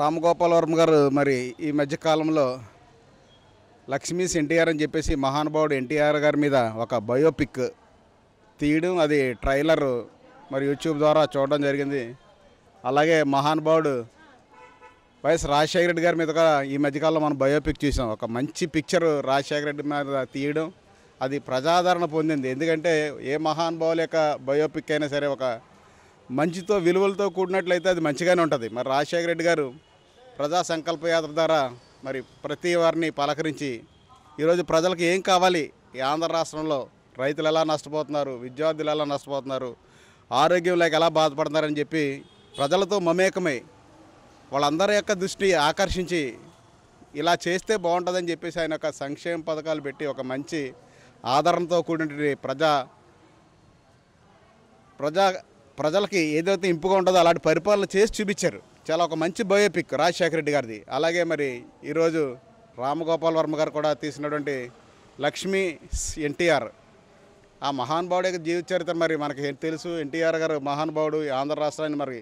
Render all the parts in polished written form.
రామ్ గోపాల్ వర్మ గారు మరి ఈ మధ్య కాలంలో లక్ష్మీస్ ఎన్టీఆర్ అని చెప్పేసి మహానుభావుడు ఎన్టీఆర్ గారి మీద ఒక బయోపిక్ తీయడం, అది ట్రైలర్ మరి యూట్యూబ్ ద్వారా చూడడం జరిగింది. అలాగే మహానుభావుడు వైఎస్ రాజశేఖర రెడ్డి గారి మీద కూడా ఈ మధ్యకాలంలో మనం బయోపిక్ చూసాం. ఒక మంచి పిక్చర్ రాజశేఖర రెడ్డి మీద తీయడం, అది ప్రజాదరణ పొందింది. ఎందుకంటే ఏ మహానుభావుల యొక్క బయోపిక్ అయినా సరే ఒక మంచితో విలువలతో కూడినట్లయితే అది మంచిగానే ఉంటుంది. మరి రాజశేఖర రెడ్డి గారు ప్రజా సంకల్ప యాత్ర ద్వారా మరి ప్రతి వారిని పలకరించి ఈరోజు ప్రజలకు ఏం కావాలి, ఈ ఆంధ్ర రాష్ట్రంలో రైతులు ఎలా నష్టపోతున్నారు, విద్యార్థులు ఎలా నష్టపోతున్నారు, ఆరోగ్యం లేక ఎలా బాధపడుతున్నారని చెప్పి ప్రజలతో మమేకమై వాళ్ళందరి యొక్క దృష్టి ఆకర్షించి ఇలా చేస్తే బాగుంటుందని చెప్పేసి ఆయన ఒక సంక్షేమ పథకాలు పెట్టి ఒక మంచి ఆదరణతో కూడిన ప్రజలకి ఏదైతే ఇంపుగా ఉంటుందో అలాంటి పరిపాలన చేసి చూపించారు. చాలా ఒక మంచి బయోపిక్ రాజశేఖర రెడ్డి గారిది. అలాగే మరి ఈరోజు రామ్ గోపాల్ వర్మ గారు కూడా తీసినటువంటి లక్ష్మీ ఎన్టీఆర్, ఆ మహానుభావుడి యొక్క జీవిత చరిత్ర మరి మనకి తెలుసు. ఎన్టీఆర్ గారు మహానుభావుడు, ఆంధ్ర రాష్ట్రాన్ని మరి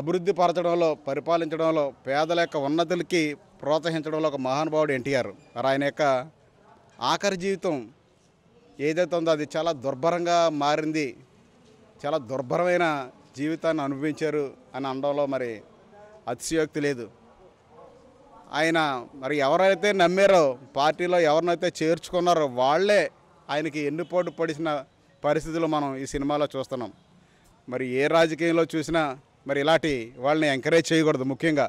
అభివృద్ధి పరచడంలో, పరిపాలించడంలో, పేదల యొక్క ఉన్నతులకి ప్రోత్సహించడంలో ఒక మహానుభావుడు ఎన్టీఆర్. మరి ఆయన యొక్క ఆఖరి జీవితం ఏదైతే ఉందో అది చాలా దుర్భరంగా మారింది. చాలా దుర్భరమైన జీవితాన్ని అనుభవించారు అని అనడంలో మరి అతిశయోక్తి లేదు. ఆయన మరి ఎవరైతే నమ్మారో, పార్టీలో ఎవరినైతే చేర్చుకున్నారో వాళ్ళే ఆయనకి ఎన్నుపోటు పడిసిన పరిస్థితులు మనం ఈ సినిమాలో చూస్తున్నాం. మరి ఏ రాజకీయంలో చూసినా మరి ఇలాంటి వాళ్ళని ఎంకరేజ్ చేయకూడదు. ముఖ్యంగా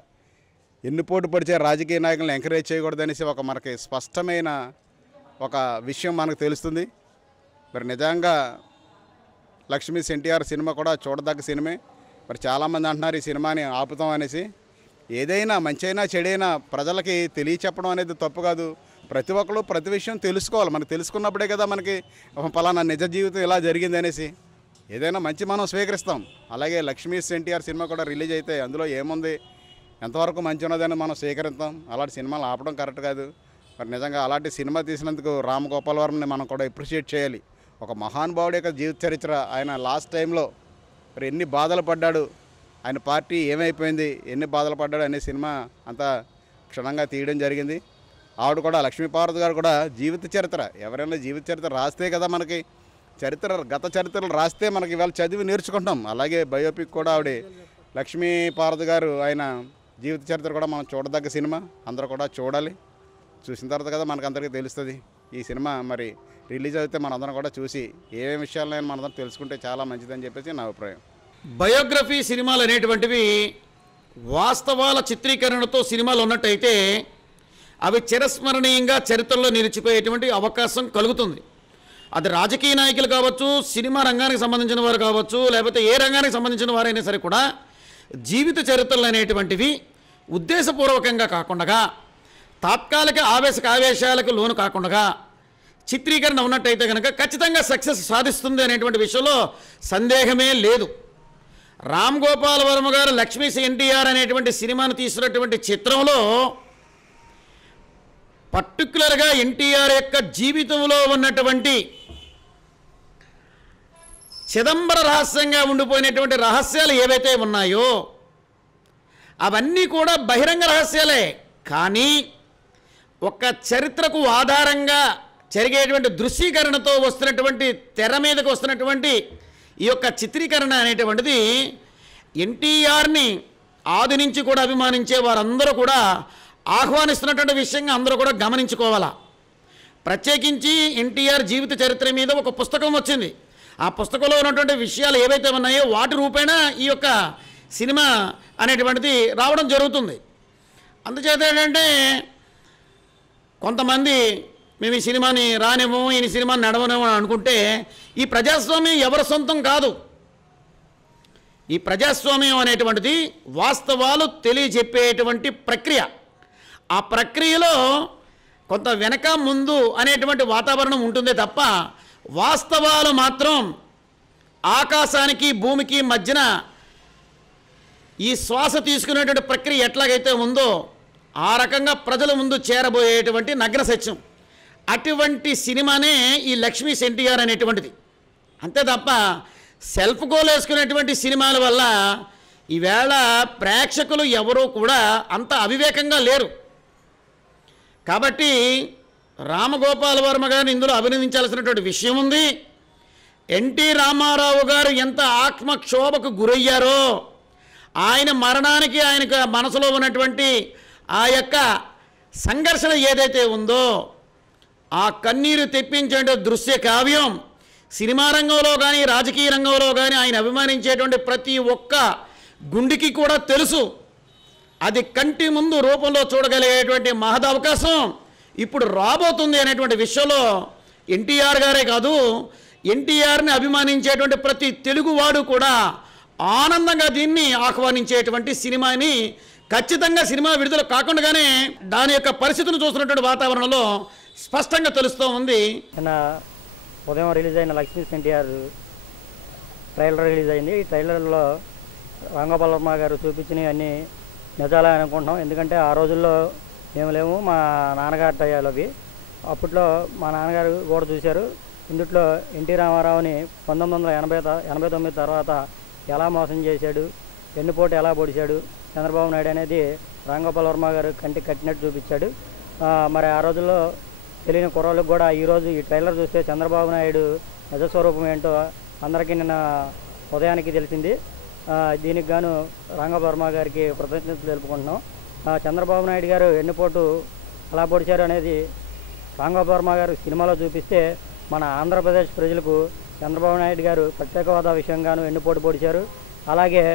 ఎన్నుపోటు పడిచే రాజకీయ నాయకులను ఎంకరేజ్ చేయకూడదు అనేసి ఒక మనకి స్పష్టమైన ఒక విషయం మనకు తెలుస్తుంది. మరి నిజంగా లక్ష్మీస్ ఎన్టీఆర్ సినిమా కూడా చూడదగ్గ సినిమే. మరి చాలామంది అంటున్నారు ఈ సినిమాని ఆపుతాం అనేసి. ఏదైనా మంచైనా చెడైనా ప్రజలకి తెలియచెప్పడం అనేది తప్పు కాదు. ప్రతి ఒక్కరు ప్రతి విషయం తెలుసుకోవాలి. మనకు తెలుసుకున్నప్పుడే కదా మనకి పలానా నిజ జీవితం ఇలా జరిగింది అనేసి ఏదైనా మంచి మనం స్వీకరిస్తాం. అలాగే లక్ష్మీస్ ఎన్టీఆర్ సినిమా కూడా రిలీజ్ అయితే అందులో ఏముంది, ఎంతవరకు మంచి ఉన్నదని మనం స్వీకరిస్తాం. అలాంటి సినిమాలు ఆపడం కరెక్ట్ కాదు. మరి నిజంగా అలాంటి సినిమా తీసినందుకు రామ్ గోపాల్ వర్మని మనం కూడా అప్రిషియేట్ చేయాలి. ఒక మహానుభావుడి యొక్క జీవిత చరిత్ర, ఆయన లాస్ట్ టైంలో మరి ఎన్ని బాధలు పడ్డాడు, ఆయన పార్టీ ఏమైపోయింది, ఎన్ని బాధలు పడ్డాడు అనే సినిమా అంతా క్షుణ్ణంగా తీయడం జరిగింది. ఆవిడ కూడా లక్ష్మీపార్వతి గారు కూడా జీవిత చరిత్ర, ఎవరైనా జీవిత చరిత్ర రాస్తే కదా మనకి గత చరిత్రలు రాస్తే మనకి ఇవాళ చదివి నేర్చుకుంటాం. అలాగే బయోపిక్ కూడా ఆవిడ లక్ష్మీపార్వతి గారు ఆయన జీవిత చరిత్ర కూడా మనం చూడదగ్గ సినిమా. అందరూ కూడా చూడాలి. చూసిన తర్వాత కదా మనకు అందరికీ తెలుస్తుంది. ఈ సినిమా మరి రిలీజ్ అయితే మనందరం కూడా చూసి ఏ విషయాలైనా మనందరం తెలుసుకుంటే చాలా మంచిదని చెప్పేసి నా అభిప్రాయం. బయోగ్రఫీ సినిమాలు అనేటువంటివి వాస్తవాల చిత్రీకరణతో సినిమాలు ఉన్నట్టయితే అవి చిరస్మరణీయంగా చరిత్రలో నిలిచిపోయేటువంటి అవకాశం కలుగుతుంది. అది రాజకీయ నాయకులు కావచ్చు, సినిమా రంగానికి సంబంధించిన వారు కావచ్చు, లేకపోతే ఏ రంగానికి సంబంధించిన వారైనా సరే కూడా జీవిత చరిత్రలు అనేటువంటివి ఉద్దేశపూర్వకంగా కాకుండా, తాత్కాలిక ఆవేశాలకు లోను కాకుండా చిత్రీకరణ ఉన్నట్టయితే కనుక ఖచ్చితంగా సక్సెస్ సాధిస్తుంది అనేటువంటి విషయంలో సందేహమే లేదు. రామ్ గోపాల్ వర్మ గారు లక్ష్మీస్ ఎన్టీఆర్ అనేటువంటి సినిమాను తీసినటువంటి చిత్రంలో పర్టిక్యులర్గా ఎన్టీఆర్ యొక్క జీవితంలో ఉన్నటువంటి చిదంబర రహస్యంగా ఉండిపోయినటువంటి రహస్యాలు ఏవైతే ఉన్నాయో అవన్నీ కూడా బహిరంగ రహస్యాలే. కానీ ఒక చరిత్రకు ఆధారంగా జరిగేటువంటి దృశ్యీకరణతో వస్తున్నటువంటి, తెర మీదకు వస్తున్నటువంటి ఈ యొక్క చిత్రీకరణ అనేటువంటిది ఎన్టీఆర్ని ఆది నుంచి కూడా అభిమానించే వారందరూ కూడా ఆహ్వానిస్తున్నటువంటి విషయంగా అందరూ కూడా గమనించుకోవాలా. ప్రత్యేకించి ఎన్టీఆర్ జీవిత చరిత్ర మీద ఒక పుస్తకం వచ్చింది. ఆ పుస్తకంలో ఉన్నటువంటి విషయాలు ఏవైతే ఉన్నాయో వాటి రూపేణ ఈ యొక్క సినిమా అనేటువంటిది రావడం జరుగుతుంది. అందుచేత ఏంటంటే కొంతమంది మేము ఈ సినిమాని రానేమో, ఈ సినిమాని నడవనేమో అనుకుంటే ఈ ప్రజాస్వామ్యం ఎవరి సొంతం కాదు. ఈ ప్రజాస్వామ్యం అనేటువంటిది వాస్తవాలు తెలియజెప్పేటువంటి ప్రక్రియ. ఆ ప్రక్రియలో కొంత వెనక ముందు అనేటువంటి వాతావరణం ఉంటుందే తప్ప వాస్తవాలు మాత్రం ఆకాశానికి భూమికి మధ్యన ఈ శ్వాస తీసుకునేటువంటి ప్రక్రియ ఎట్లాగైతే ఉందో ఆ రకంగా ప్రజల ముందు చేరబోయేటువంటి నగ్న సత్యం. అటువంటి సినిమానే ఈ లక్ష్మీస్ ఎన్టీఆర్ అనేటువంటిది. అంతే తప్ప సెల్ఫ్ గోల్ వేసుకునేటువంటి సినిమాల వల్ల ఈవేళ ప్రేక్షకులు ఎవరూ కూడా అంత అవివేకంగా లేరు. కాబట్టి రామగోపాల్ వర్మ గారిని ఇందులో అభినందించాల్సినటువంటి విషయం ఉంది. ఎన్టీ రామారావు గారు ఎంత ఆత్మక్షోభకు గురయ్యారో, ఆయన మరణానికి ఆయనకు మనసులో ఉన్నటువంటి ఆ యొక్క సంఘర్షణ ఏదైతే ఉందో, ఆ కన్నీరు తెప్పించే దృశ్య కావ్యం సినిమా రంగంలో కానీ రాజకీయ రంగంలో కానీ ఆయన అభిమానించేటువంటి ప్రతి ఒక్క గుండెకి కూడా తెలుసు. అది కంటి ముందు రూపంలో చూడగలిగేటువంటి మహదవకాశం ఇప్పుడు రాబోతుంది అనేటువంటి విషయంలో ఎన్టీఆర్ గారే కాదు, ఎన్టీఆర్ని అభిమానించేటువంటి ప్రతి తెలుగువాడు కూడా ఆనందంగా దీన్ని ఆహ్వానించేటువంటి సినిమాని ఖచ్చితంగా సినిమా విడుదల కాకుండానే దాని యొక్క పరిస్థితులను చూస్తున్నటువంటి వాతావరణంలో స్పష్టంగా తెలుస్తూ ఉంది. ఉదయం రిలీజ్ అయిన లక్ష్మీ ఎన్టీఆర్ ట్రైలర్ రిలీజ్ అయింది. ఈ ట్రైలర్లో రాంగోపాల్ వర్మ గారు చూపించినవి అన్నీ నిజాలే అనుకుంటున్నాం. ఎందుకంటే ఆ రోజుల్లో మేము లేము, మా నాన్నగారు టయాలు అవి. అప్పట్లో మా నాన్నగారు కూడా చూశారు. ఇందుట్లో ఎన్టీ రామారావుని 1989 తర్వాత ఎలా మోసం చేశాడు, వెన్నుపోటు ఎలా పొడిచాడు చంద్రబాబు నాయుడు అనేది రాంగోపాల్ వర్మ గారు కంటికి కట్టినట్టు చూపించాడు. మరి ఆ రోజుల్లో తెలియని కుర్రాళ్ళకు కూడా ఈరోజు ఈ ట్రైలర్ చూస్తే చంద్రబాబు నాయుడు నిజస్వరూపం ఏంటో అందరికీ నిన్న ఉదయానికి తెలిసింది. దీనికి గాను రాంగోపాల్ వర్మ గారికి కృతజ్ఞతలు తెలుపుకుంటున్నాం. చంద్రబాబు నాయుడు గారు వెన్నుపోటు ఎలా పొడిచారు అనేది రాంగోపాల్ వర్మ గారు సినిమాలో చూపిస్తే మన ఆంధ్రప్రదేశ్ ప్రజలకు చంద్రబాబు నాయుడు గారు ప్రత్యేక హోదా విషయంగాను వెన్నుపోటు పొడిచారు. అలాగే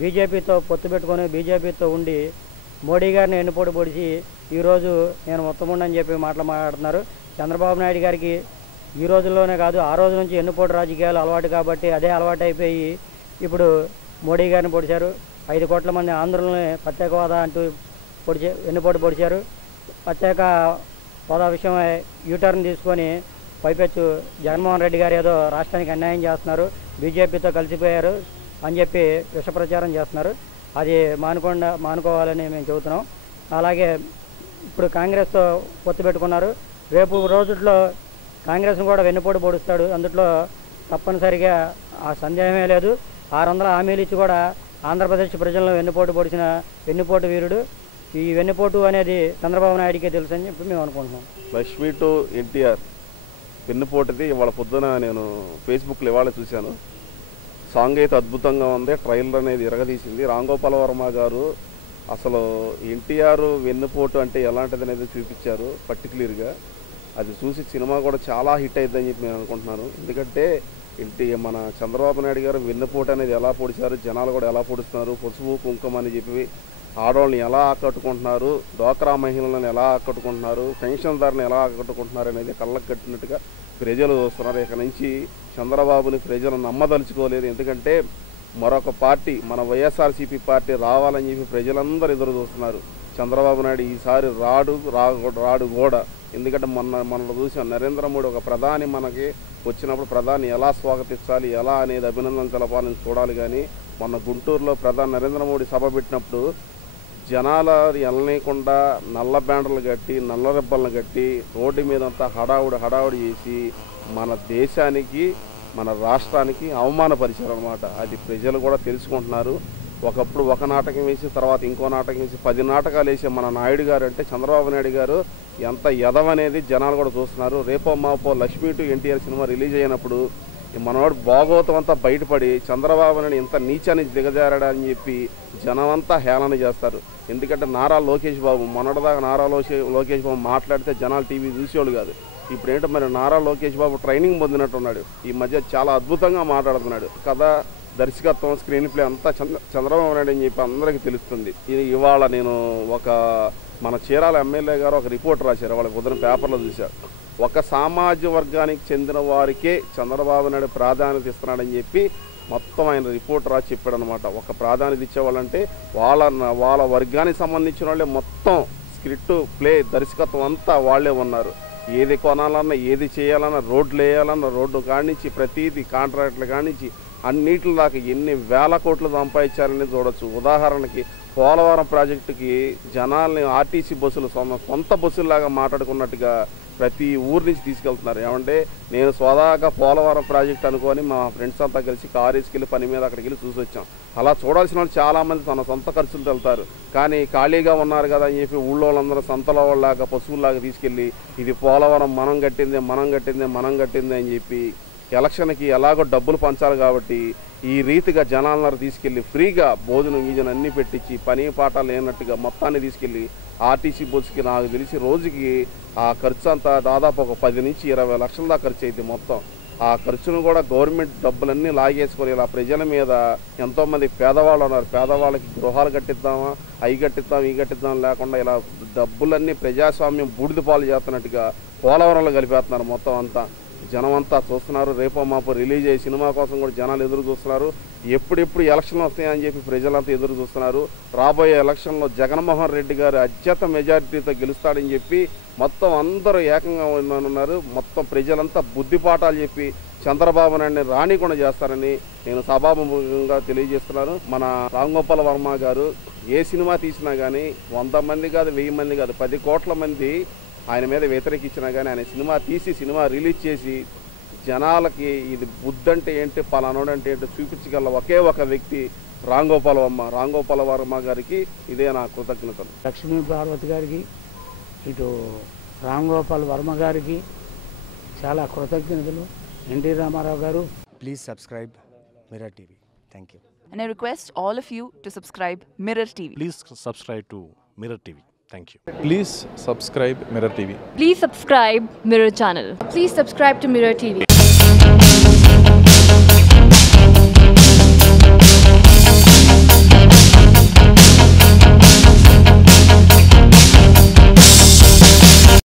బీజేపీతో పొత్తు పెట్టుకొని బీజేపీతో ఉండి మోడీ గారిని వెన్నుపోటు పొడిచి ఈరోజు నేను ఉత్తముండని చెప్పి మాట్లాడుతున్నారు. చంద్రబాబు నాయుడు గారికి ఈ రోజుల్లోనే కాదు, ఆ రోజు నుంచి వెన్నుపోటు రాజకీయాలు అలవాటు కాబట్టి అదే అలవాటు అయిపోయి ఇప్పుడు మోడీ గారిని పొడిచారు. 5 కోట్ల మంది ఆంధ్రులని ప్రత్యేక హోదా అంటూ వెన్నుపోటు పొడిచారు. ప్రత్యేక హోదా విషయమై యూటర్న్ తీసుకొని పైపెచ్చు జగన్మోహన్ రెడ్డి గారు ఏదో రాష్ట్రానికి అన్యాయం చేస్తున్నారు, బీజేపీతో కలిసిపోయారు అని చెప్పి విష ప్రచారం చేస్తున్నారు. అది మానుకోవాలని మేము చెబుతున్నాం. అలాగే ఇప్పుడు కాంగ్రెస్తో పొత్తు పెట్టుకున్నారు. రేపు రోజుల్లో కాంగ్రెస్ను కూడా వెన్నుపోటు పొడుస్తాడు, అందులో తప్పనిసరిగా ఆ సందేహమే లేదు. 600 హామీలు ఇచ్చి కూడా ఆంధ్రప్రదేశ్ ప్రజలను వెన్నుపోటు పొడిచిన వెన్నుపోటు వీరుడు. ఈ వెన్నుపోటు అనేది చంద్రబాబు నాయుడికే తెలుసు అని చెప్పి మేము అనుకుంటున్నాం. లక్ష్మీ టు ఎన్టీఆర్ వెన్నుపోటుది ఇవాళ పొద్దున నేను ఫేస్బుక్లో ఇవాళ చూశాను. సాంగ్ అయితే అద్భుతంగా ఉంది, ట్రైలర్ అనేది ఇరగదీసింది. రాంగోపాల్ వర్మ గారు అసలు ఎన్టీఆర్ వెన్నుపోటు అంటే ఎలాంటిది అనేది చూపించారు పర్టికులర్గా. అది చూసి సినిమా కూడా చాలా హిట్ అయిద్దని చెప్పి నేను అనుకుంటున్నాను. ఎందుకంటే మన చంద్రబాబు నాయుడు గారు వెన్నుపోటు అనేది ఎలా పొడిచారు, జనాలు కూడా ఎలా పొడుస్తున్నారు, పసుపు కుంకుమ అని చెప్పి ఆడవాళ్ళని ఎలా ఆకట్టుకుంటున్నారు, డ్వాక్రా మహిళలను ఎలా ఆకట్టుకుంటున్నారు, పెన్షన్దారులను ఎలా ఆకట్టుకుంటున్నారు అనేది కళ్ళకు కట్టినట్టుగా ప్రజలు చూస్తున్నారు. ఇక నుంచి చంద్రబాబుని ప్రజలు నమ్మదలుచుకోలేదు. ఎందుకంటే మరొక పార్టీ మన వైఎస్ఆర్సీపీ పార్టీ రావాలని చెప్పి ప్రజలందరూ ఎదురు చూస్తున్నారు. చంద్రబాబు నాయుడు ఈసారి రాడు కూడా. ఎందుకంటే మనలో చూసాం, నరేంద్ర మోడీ ఒక ప్రధాని మనకి వచ్చినప్పుడు ప్రధాని ఎలా స్వాగతించాలి, ఎలా అనేది అభినందన తెలపాలని చూడాలి. కానీ మొన్న గుంటూరులో ప్రధాని నరేంద్ర మోడీ సభ పెట్టినప్పుడు జనాల వెళ్ళనీయకుండా నల్ల బ్యానర్లు కట్టి నల్ల రెబ్బలను కట్టి రోడ్డు మీదంతా హడావుడి చేసి మన దేశానికి మన రాష్ట్రానికి అవమానపరిచారు అనమాట. అది ప్రజలు కూడా తెలుసుకుంటున్నారు. ఒకప్పుడు ఒక నాటకం వేసి తర్వాత ఇంకో నాటకం వేసి 10 నాటకాలు వేసే మన నాయుడు గారు అంటే చంద్రబాబు నాయుడు గారు ఎంత ఎదవనేది జనాలు కూడా చూస్తున్నారు. రేపో మాపో Lakshmi to NTR cinema release అయినప్పుడు మనవాడు భాగవతం అంతా బయటపడి చంద్రబాబు నాయుడు ఇంత నీచానికి దిగజారాడని చెప్పి జనమంతా హేళన చేస్తారు. ఎందుకంటే నారా లోకేష్ బాబు మొన్నటిదాకా నారా లోకేష్ బాబు మాట్లాడితే జనాలు టీవీ చూసేవాళ్ళు కాదు. ఇప్పుడు ఏంటో మరి నారా లోకేష్ బాబు ట్రైనింగ్ పొందినట్టున్నాడు. ఈ మధ్య చాలా అద్భుతంగా మాట్లాడుతున్నాడు. కథ, దర్శకత్వం, స్క్రీన్ ప్లే అంతా చంద్రబాబు నాయుడు అని చెప్పి అందరికీ తెలుస్తుంది. ఇవాళ నేను మన చీరాల ఎమ్మెల్యే గారు ఒక రిపోర్ట్ రాశారు, వాళ్ళకి పొద్దున పేపర్లో చూశారు. ఒక సామాజిక వర్గానికి చెందిన వారికే చంద్రబాబు నాయుడు ప్రాధాన్యత ఇస్తున్నాడని చెప్పి మొత్తం ఆయన రిపోర్ట్ రాసి చెప్పాడు అనమాట. ఒక ప్రాధాన్యత ఇచ్చేవాళ్ళంటే వాళ్ళ వర్గానికి సంబంధించిన వాళ్ళే మొత్తం స్క్రిప్ట్, ప్లే, దర్శకత్వం అంతా వాళ్ళే ఉన్నారు. ఏది కొనాలన్నా ఏది చేయాలన్నా రోడ్లు వేయాలన్నా రోడ్డు కానించి ప్రతిదీ కాంట్రాక్టులు కానించి అన్నిటి దాకా ఎన్ని వేల కోట్లు సంపాదించారని చూడొచ్చు. ఉదాహరణకి పోలవరం ప్రాజెక్టుకి జనాల్ని ఆర్టీసీ బస్సులు సొంత బస్సుల్లాగా మాట్లాడుకున్నట్టుగా ప్రతి ఊరు నుంచి తీసుకెళ్తున్నారు. ఏమంటే నేను స్వదాగా పోలవరం ప్రాజెక్ట్ అనుకొని మా ఫ్రెండ్స్ అంతా కలిసి కారు వేసుకెళ్ళి పని మీద అక్కడికి వెళ్ళి చూసి వచ్చాం. అలా చూడాల్సిన వాళ్ళు చాలామంది తన సొంత ఖర్చులు వెళ్తారు. కానీ ఖాళీగా ఉన్నారు కదా అని చెప్పి ఊళ్ళో వాళ్ళందరూ సంతలో వాళ్ళలాగా పశువుల్లాగా తీసుకెళ్ళి ఇది పోలవరం మనం కట్టిందే అని చెప్పి ఎలక్షన్కి ఎలాగో డబ్బులు పంచాలి కాబట్టి ఈ రీతిగా జనాలను తీసుకెళ్ళి ఫ్రీగా భోజనం గీజనం అన్నీ పెట్టించి పని పాట లేనట్టుగా మొత్తాన్ని తీసుకెళ్ళి ఆర్టీసీ బస్సుకి నాకు తెలిసి రోజుకి ఆ ఖర్చు అంతా దాదాపు ఒక 10 నుంచి 20 లక్షల దాకా ఖర్చు అయితే మొత్తం ఆ ఖర్చును కూడా గవర్నమెంట్ డబ్బులన్నీ లాగేసుకొని ఇలా ప్రజల మీద ఎంతోమంది పేదవాళ్ళు ఉన్నారు. పేదవాళ్ళకి గృహాలు కట్టిద్దామా అవి కట్టిద్దాం లేకుండా ఇలా డబ్బులన్నీ ప్రజాస్వామ్యం బూడిద పాలు చేస్తున్నట్టుగా పోలవరంలో కలిపేస్తున్నారు. మొత్తం అంతా జనం అంతా చూస్తున్నారు. రేపో మాపో రిలీజ్ అయ్యే సినిమా కోసం కూడా జనాలు ఎదురు చూస్తున్నారు. ఎప్పుడెప్పుడు ఎలక్షన్లు వస్తాయని చెప్పి ప్రజలంతా ఎదురు చూస్తున్నారు. రాబోయే ఎలక్షన్లో జగన్మోహన్ రెడ్డి గారు అత్యంత మెజారిటీతో గెలుస్తాడని చెప్పి మొత్తం అందరూ ఏకంగా ఉన్నారు. మొత్తం ప్రజలంతా బుద్ధిపాఠాలు చెప్పి చంద్రబాబు నాయుడిని రానికుండా చేస్తారని నేను సభాముఖంగా తెలియజేస్తున్నాను. మన రామ్ గోపాల్ వర్మ గారు ఏ సినిమా తీసినా కానీ 100 మంది కాదు 1000 మంది కాదు 10 కోట్ల మంది ఆయన మీద వ్యతిరేకించినా కానీ ఆయన సినిమా రిలీజ్ చేసి జనాలకి ఇది బుద్ధంటే ఏంటి పలానోడంటే ఏంటో చూపించగల ఒకే ఒక వ్యక్తి రామ్ గోపాల్ వర్మ గారికి ఇదే నా కృతజ్ఞతలు. లక్ష్మీ పార్వతి గారికి ఇటు రామ్ గోపాల్ వర్మ గారికి చాలా కృతజ్ఞతలు. ఎన్టీ రామారావు గారు. Please subscribe Mirror TV. Thank you. And I request all of you to subscribe Mirror TV. Please subscribe to Mirror TV. Thank you. Please subscribe Mirror TV. Please subscribe Mirror channel. Please subscribe to Mirror TV.